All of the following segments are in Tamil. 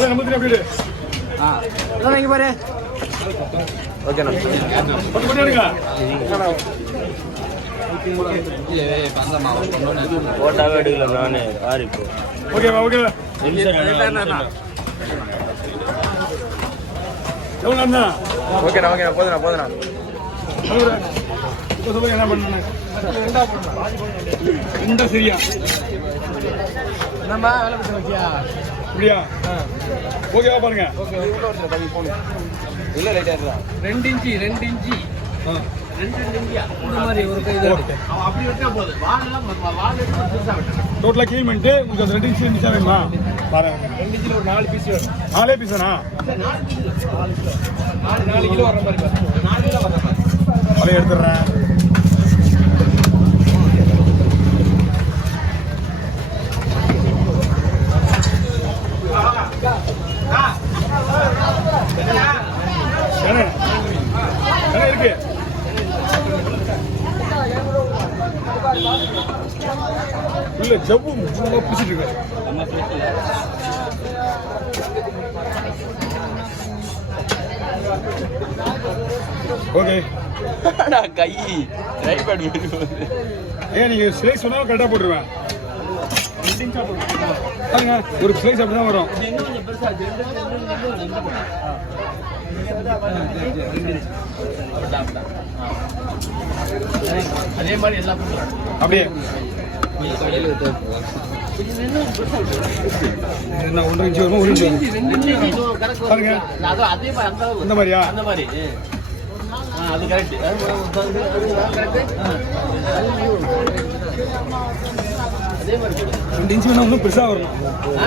நம்ம எப்படி இங்கே பாரு. ஓகேண்ணா. போட்டாவே எடுக்கல நானே ஆறு இப்போ. ஓகேவா ஓகேவா. எவ்வளோண்ணா? ஓகேண்ணா ஓகேண்ணா போதுண்ணா போதுண்ணா. இப்போ சொல்லுங்க என்ன பண்ணணும். ரெண்டா சரியா நம்ம வேலை பற்றி வச்சியா இப்படியா? ஓகேவா பாருங்க. இல்லை ரைட்டா 2 இன்ச்சு 2 இன்ச்சு 2 இன்ச்சியா இந்த மாதிரி ஒரு கை அப்படி வெட்டா போகுது. டோட்டலாக க்ளீன் பண்ணிட்டு உங்களுக்கு அந்த 2 இன்ச்சு மிச்சம் வேணுமா பாருங்க. 2 இன்ச்சில் ஒரு 4 பீஸ் வரும். 4 பீஸாண்ணா? 4 கிலோ வர மாதிரி 4 கிலோ வர மாதிரி அதை எடுத்துடுறேன். இருக்கு இல்ல ஜவ்வு பிடிச்சிட்டு இருக்கு. ஓகே கை ரைட் ஏன் நீங்க ஸ்லைஸ் சொன்னா கரெக்டா போட்டுருவேன். ஒரு ஸ்லைஸ் அப்படிதான் வரும். அதே மாதிரி எல்லாம் அப்படியே என்ன 1 இன்ச்சு வரும் 1 இன்ச்சு பாருங்க. அந்த மாதிரியா? அந்த மாதிரி அது கரெக்ட். அதே மாதிரி 2 இன்ச்சு வேணா இன்னும் பெருசா வரணும்.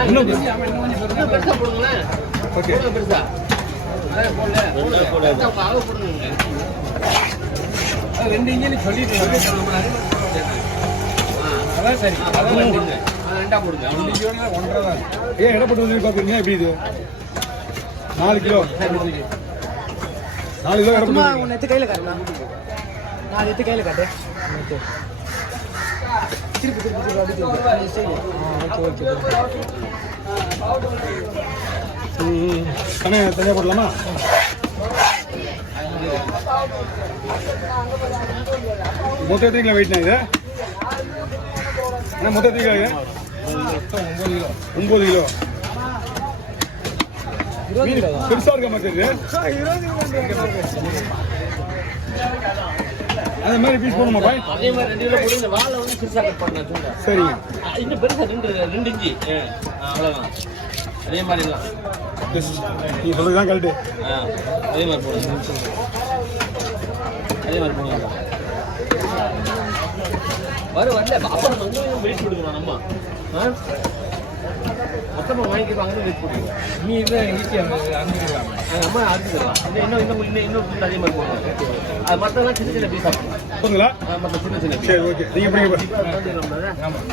இன்னும் பெருசா போடுங்களேன். ஓகே பெருசா போடுங்க. 2 இன்ச்சு சொல்லிட்டு அதான் சரி. அதான் 2 இன்ச்சு ரெண்டா போடுங்க. 2 இன்ச்சு 1.5 தான். ஏன் எடை போட்டு வந்து பார்க்குறீங்க எப்படி இது? 4 கிலோ 4 கிலோ சும்மா உன்னை எடுத்து கையில் காட்டலாம். 4 எடுத்து கையில் காட்டு. திருப்பி திருப்பி ஓகே தனியாக போடலாமா? மொத்தம் எத்தனை கிலோ வெயிட்னா இது? மொத்தம் எத்தனை கிலோ? 9 கிலோ. பெருசா இருக்க மாதிரி அதே மாதிரி பீஸ் போடணுமா பாய்? அதே மாதிரி 2 கிலோ போடு. இந்த வாழை வந்து பெருசா கட் பண்ணலாம். சரி இன்னும் பெருசா 2 இன்ச்சு அவ்வளோதான். அதே மாதிரி தான் நீ சொல்றதுதான் கரெக்டு. அதே மாதிரி போடுங்க. அதே மாதிரி போடுங்க. வரல அப்புறம் வந்து வெயிட் கொடுக்கணும் நம்ம. அப்புறமா வாங்கிக்கலாம். அங்கே வெயிட் கொடுக்கணும். நீ இதை ஈஸியாக அறுந்துக்கலாம். நம்ம அறுத்துக்கலாம். இன்னும் அதே மாதிரி போடுவோம். அது மற்றெல்லாம் சின்ன சின்ன பீஸாக போங்களா? மற்ற சின்ன சின்ன. சரி ஓகே. நீங்கள் எப்படி? ஆமாம்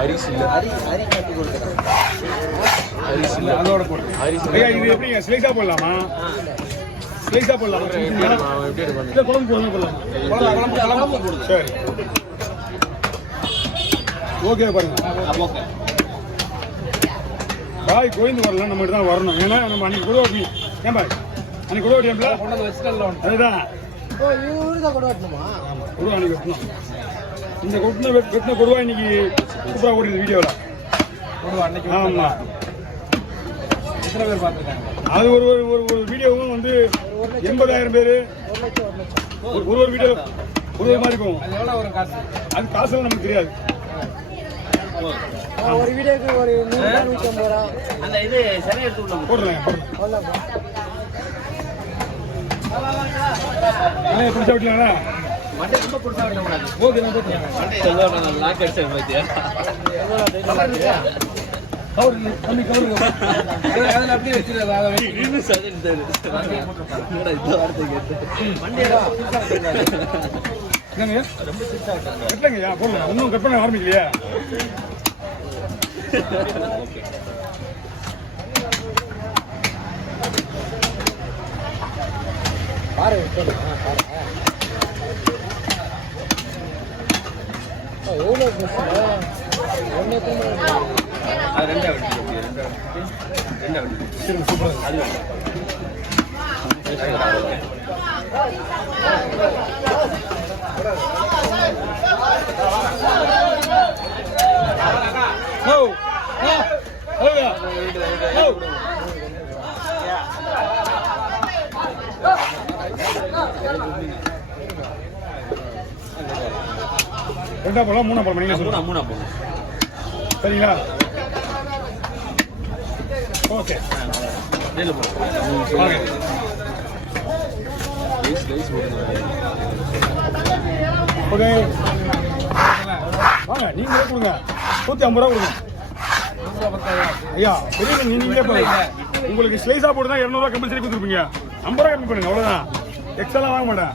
அரிசி இல்லை அரிசி இல்லை அதோட போடு. ஐயா இது எப்படி ஸ்லைஸாக போடலாமா? ஸ்லைஸாக போடலாமா? இல்லை குழம்பு போடலாம் போடலாம். சரி ஓகே பாருங்க. ஓகே பாய் கோயந்து வரலாம். நம்ம தான் வரணும். ஏன்னா நம்ம அன்னைக்கு கூட ஓட்டி ஏன் பாய் அன்னைக்கு கூட ஓட்டியம்ல அதுதான் கூட ஓட்டணுமா? ஆமாம் கொடுவா அன்னைக்கு வெட்டணும். இந்த வெட்டின கொடுவா இன்னைக்கு சூப்பராக ஓடுது வீடியோவில். ஆமாம் எத்தனை பேர் பார்த்துருக்காங்க? அது ஒரு ஒரு ஒரு வீடியோவும் வந்து 80,000 பேர் ஒரு வீடியோ ஒரு மாதிரி போகும். அது எவ்வளோ ஒரு காசு? அது காசுலாம் நமக்கு தெரியாது. ஒரு வீடியோக்கு ஒரு 150 ரூபா. அந்த இது சரி எடுத்து விடலாம். போடுறேன் பிடிச்சா விட்டீங்களா? மண்டே ரொம்ப பிடிச்சா விடக்கூடாது. ஓகே நான் போட்டுறேன். சொல்லுவாங்க நான் கேட்டேன் பத்தியா கம்மி கவருங்க. அதில் அப்படியே வச்சுருக்காங்க. என்னங்க கட்டலைங்கய்யா போடலாம். இன்னும் கட் பண்ண ஆரம்பிக்கலையா? அது ரெண்டா வெட்டி ரெண்டா வெட்டி சரி சூப்பரா அது வேணும். ஹலோ ஹலோ ஹலோ ரெண்டா போலாம் மூணா போலாம் நீங்க சொல்லுங்க மூணா போகும். சரிங்களா ஓகே நெல் போகும். வாங்க ஓகே வாங்க நீங்களே கொடுங்க 150 ரூபா கொடுங்க ஐயா பெரிய நீங்களே போடுங்க உங்களுக்கு ஸ்லைஸா போட்டுதான் 200 ரூபா கம்பல்சரி கொடுத்துருப்பீங்க 50 ரூபா கம்மி பண்ணுங்க அவ்வளவுதான் எக்ஸ்ட்ரா வாங்க மாட்டேன்